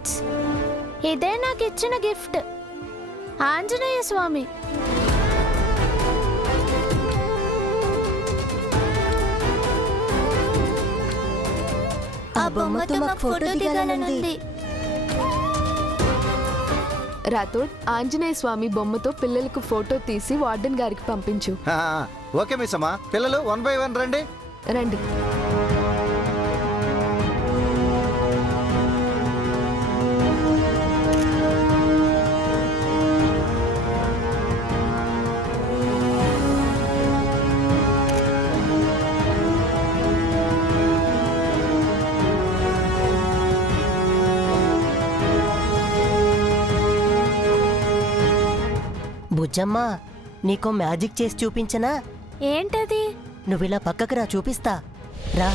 Thanks. ఇదే నాకు ఇచ్చిన గిఫ్ట్, ఆంజనేయ స్వామి. ఆ బొమ్మతో మాకు ఫోటో దిగాలనుంది. రాథోడ్, ఆంజనేయ స్వామి బొమ్మతో పిల్లలకు ఫోటో తీసి వార్డెన్ గారికి పంపించు. ఓకే మిస్ అమ్మా. పిల్లలు 1 by 1 రండి. రండి. బుజ్జమ్మా, నీకో మ్యాజిక్ చేసి చూపించనా? ఏంటది? నువ్విలా పక్కకు రా, చూపిస్తా. రా.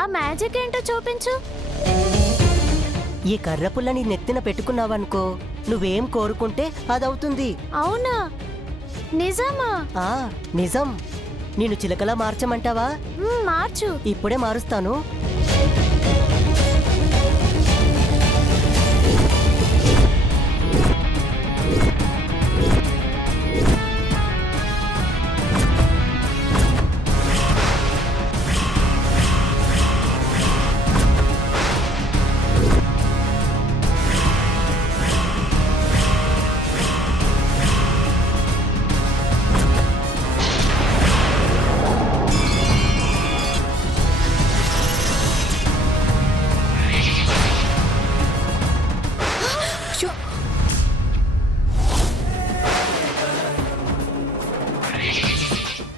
ఆ మ్యాజిక్ ఏంటో చూపించు. ఈ కర్ర పుల్లని నెత్తిన పెట్టుకున్నావనుకో, నువ్వేం కోరుకుంటే అదవుతుంది. అవునా? నిజమా? నిజం. నేను చిలకలా మార్చమంటావా? మార్చు. ఇప్పుడే మారుస్తాను.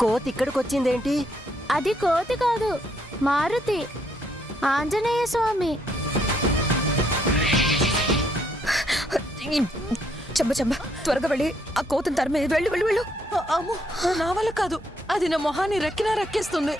కోతి ఇక్కడికొచ్చిందేంటి? అది కోతి కాదు, మారుతి, ఆంజనేయ స్వామి. చెంబ త్వరగా వెళ్ళి ఆ కోతిని తరిమే. వెళ్ళు వెళ్ళు వెళ్ళు. అమ్మో, నా వల్ల కాదు. అది నా మొహాన్ని రెక్కినా రెక్కేస్తుంది.